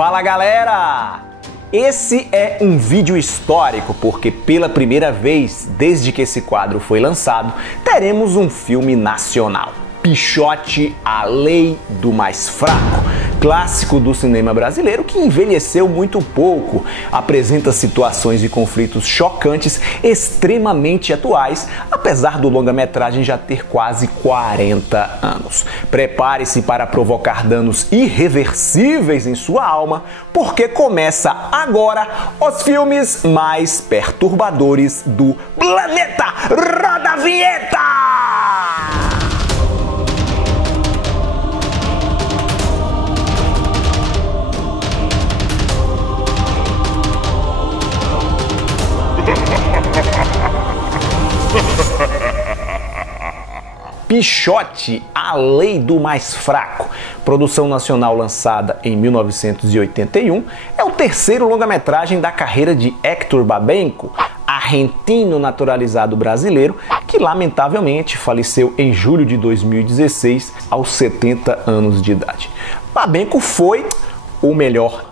Fala galera! Esse é um vídeo histórico porque pela primeira vez desde que esse quadro foi lançado, teremos um filme nacional. Pichote, a Lei do Mais Fraco, clássico do cinema brasileiro que envelheceu muito pouco, apresenta situações e conflitos chocantes, extremamente atuais, apesar do longa-metragem já ter quase 40 anos. Prepare-se para provocar danos irreversíveis em sua alma, porque começa agora os filmes mais perturbadores do planeta. Roda a vinheta! Pichote, a Lei do Mais Fraco, produção nacional lançada em 1981, é o terceiro longa-metragem da carreira de Héctor Babenco, argentino naturalizado brasileiro, que lamentavelmente faleceu em julho de 2016, aos 70 anos de idade. Babenco foi, ou melhor,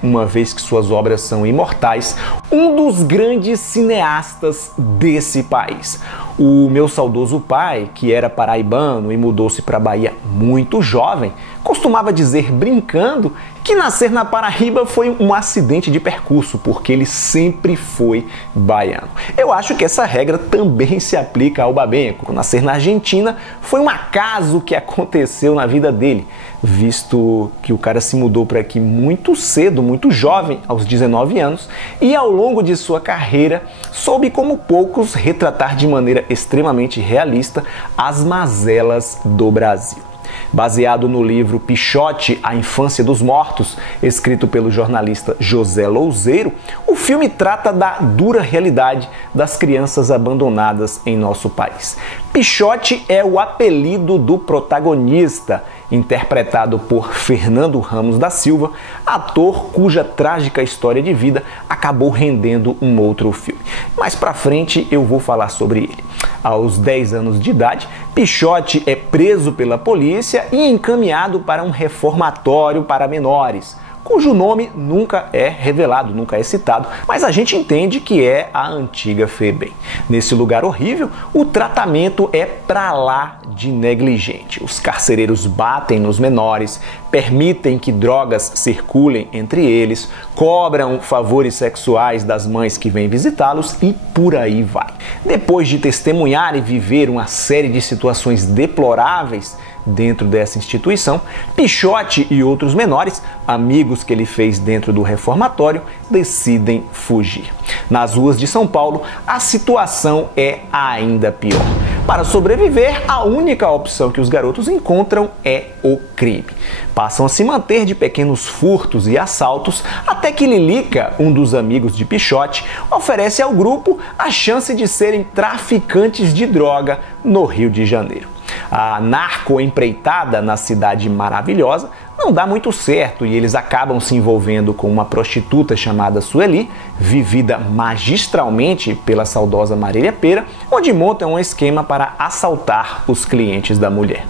uma vez que suas obras são imortais, um dos grandes cineastas desse país. O meu saudoso pai, que era paraibano e mudou-se para a Bahia muito jovem, costumava dizer, brincando, que nascer na Paraíba foi um acidente de percurso, porque ele sempre foi baiano. Eu acho que essa regra também se aplica ao Babenco. Nascer na Argentina foi um acaso que aconteceu na vida dele, visto que o cara se mudou para aqui muito cedo, muito jovem, aos 19 anos, e ao longo de sua carreira soube como poucos retratar de maneira extremamente realista as mazelas do Brasil. Baseado no livro Pichote, a Infância dos Mortos, escrito pelo jornalista José Louzeiro, o filme trata da dura realidade das crianças abandonadas em nosso país. Pichote é o apelido do protagonista, interpretado por Fernando Ramos da Silva, ator cuja trágica história de vida acabou rendendo um outro filme. Mais pra frente eu vou falar sobre ele. Aos 10 anos de idade, Pichote é preso pela polícia e encaminhado para um reformatório para menores, cujo nome nunca é revelado, nunca é citado, mas a gente entende que é a antiga FEBEM. Nesse lugar horrível, o tratamento é pra lá de negligente. Os carcereiros batem nos menores, permitem que drogas circulem entre eles, cobram favores sexuais das mães que vêm visitá-los e por aí vai. Depois de testemunhar e viver uma série de situações deploráveis dentro dessa instituição, Pichote e outros menores, amigos que ele fez dentro do reformatório, decidem fugir. Nas ruas de São Paulo, a situação é ainda pior. Para sobreviver, a única opção que os garotos encontram é o crime. Passam a se manter de pequenos furtos e assaltos, até que Lilica, um dos amigos de Pichote, oferece ao grupo a chance de serem traficantes de droga no Rio de Janeiro. A narco-empreitada na Cidade Maravilhosa não dá muito certo e eles acabam se envolvendo com uma prostituta chamada Sueli, vivida magistralmente pela saudosa Marília Pêra, onde montam um esquema para assaltar os clientes da mulher.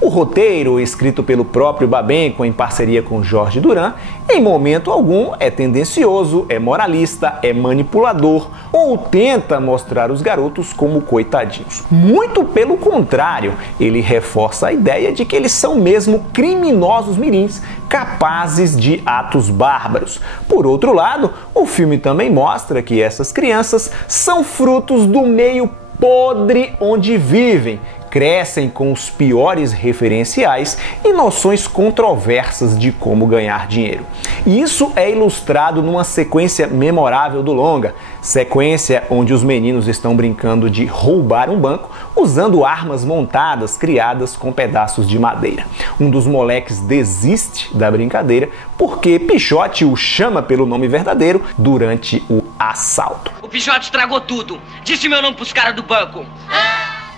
O roteiro, escrito pelo próprio Babenco em parceria com Jorge Duran, em momento algum é tendencioso, é moralista, é manipulador ou tenta mostrar os garotos como coitadinhos. Muito pelo contrário, ele reforça a ideia de que eles são mesmo criminosos mirins, capazes de atos bárbaros. Por outro lado, o filme também mostra que essas crianças são frutos do meio podre onde vivem, crescem com os piores referenciais e noções controversas de como ganhar dinheiro. E isso é ilustrado numa sequência memorável do longa, sequência onde os meninos estão brincando de roubar um banco usando armas montadas criadas com pedaços de madeira. Um dos moleques desiste da brincadeira porque Pichote o chama pelo nome verdadeiro durante o assalto. O Pichote estragou tudo. Disse meu nome pros caras do banco.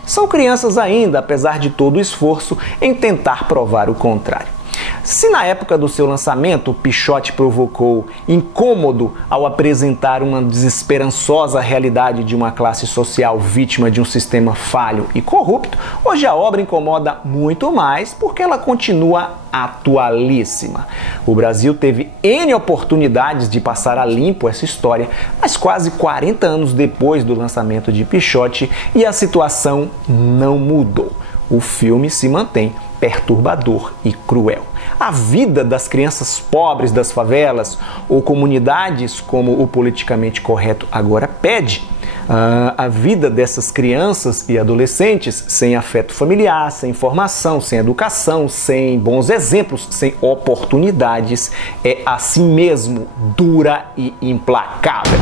São crianças ainda, apesar de todo o esforço em tentar provar o contrário. Se na época do seu lançamento Pichote provocou incômodo ao apresentar uma desesperançosa realidade de uma classe social vítima de um sistema falho e corrupto, hoje a obra incomoda muito mais porque ela continua atualíssima. O Brasil teve N oportunidades de passar a limpo essa história, mas quase 40 anos depois do lançamento de Pichote e a situação não mudou. O filme se mantém perturbador e cruel. A vida das crianças pobres das favelas ou comunidades, como o politicamente correto agora pede, a vida dessas crianças e adolescentes sem afeto familiar, sem formação, sem educação, sem bons exemplos, sem oportunidades, é assim mesmo dura e implacável.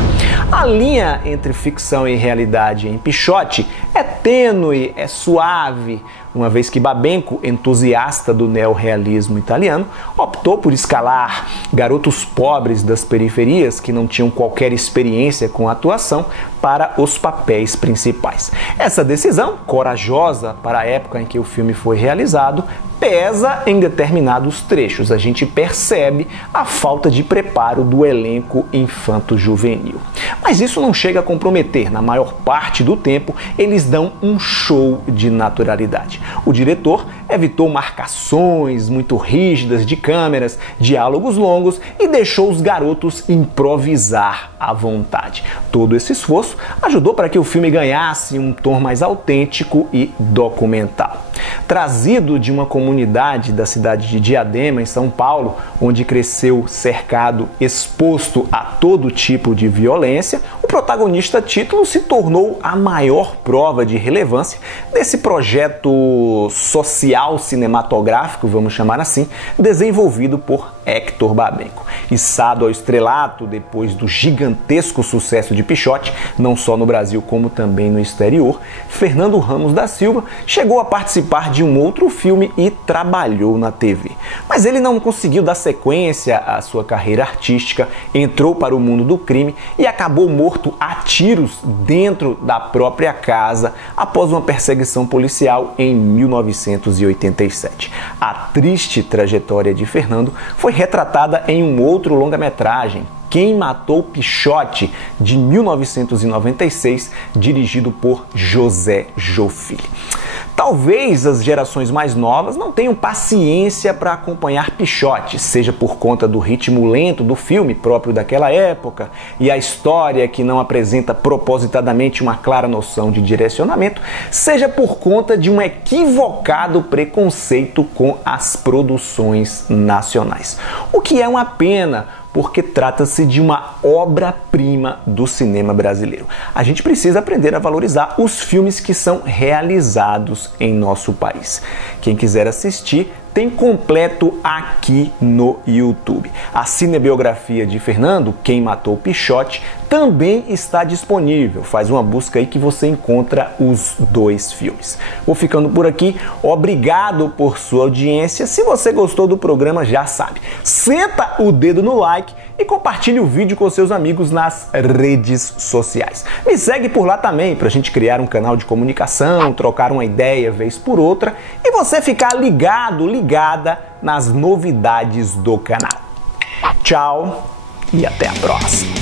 A linha entre ficção e realidade em Pichote é tênue, é suave, uma vez que Babenco, entusiasta do neorrealismo italiano, optou por escalar garotos pobres das periferias que não tinham qualquer experiência com atuação para os papéis principais. Essa decisão, corajosa para a época em que o filme foi realizado, pesa em determinados trechos. A gente percebe a falta de preparo do elenco infanto-juvenil. Mas isso não chega a comprometer. Na maior parte do tempo, eles dão um show de naturalidade. O diretor evitou marcações muito rígidas de câmeras, diálogos longos e deixou os garotos improvisar à vontade. Todo esse esforço ajudou para que o filme ganhasse um tom mais autêntico e documental. Trazido de uma comunidade da cidade de Diadema, em São Paulo, onde cresceu cercado, exposto a todo tipo de violência, o protagonista título se tornou a maior prova de relevância desse projeto social cinematográfico, vamos chamar assim, desenvolvido por Hector Babenco. Içado ao estrelato depois do gigantesco sucesso de Pichote, não só no Brasil como também no exterior, Fernando Ramos da Silva chegou a participar de um outro filme e trabalhou na TV. Mas ele não conseguiu dar sequência à sua carreira artística, entrou para o mundo do crime e acabou morto a tiros dentro da própria casa após uma perseguição policial em 1987. A triste trajetória de Fernando foi retratada em um outro longa-metragem, Quem Matou Pichote, de 1996, dirigido por José Jofili. Talvez as gerações mais novas não tenham paciência para acompanhar Pichote, seja por conta do ritmo lento do filme próprio daquela época e a história que não apresenta propositadamente uma clara noção de direcionamento, seja por conta de um equivocado preconceito com as produções nacionais. O que é uma pena, porque trata-se de uma obra-prima do cinema brasileiro. A gente precisa aprender a valorizar os filmes que são realizados em nosso país. Quem quiser assistir, tem completo aqui no YouTube. A cinebiografia de Fernando, Quem Matou Pichote, também está disponível. Faz uma busca aí que você encontra os dois filmes. Vou ficando por aqui. Obrigado por sua audiência. Se você gostou do programa, já sabe, senta o dedo no like e compartilhe o vídeo com seus amigos nas redes sociais. Me segue por lá também para a gente criar um canal de comunicação, trocar uma ideia vez por outra e você ficar ligada nas novidades do canal. Tchau e até a próxima!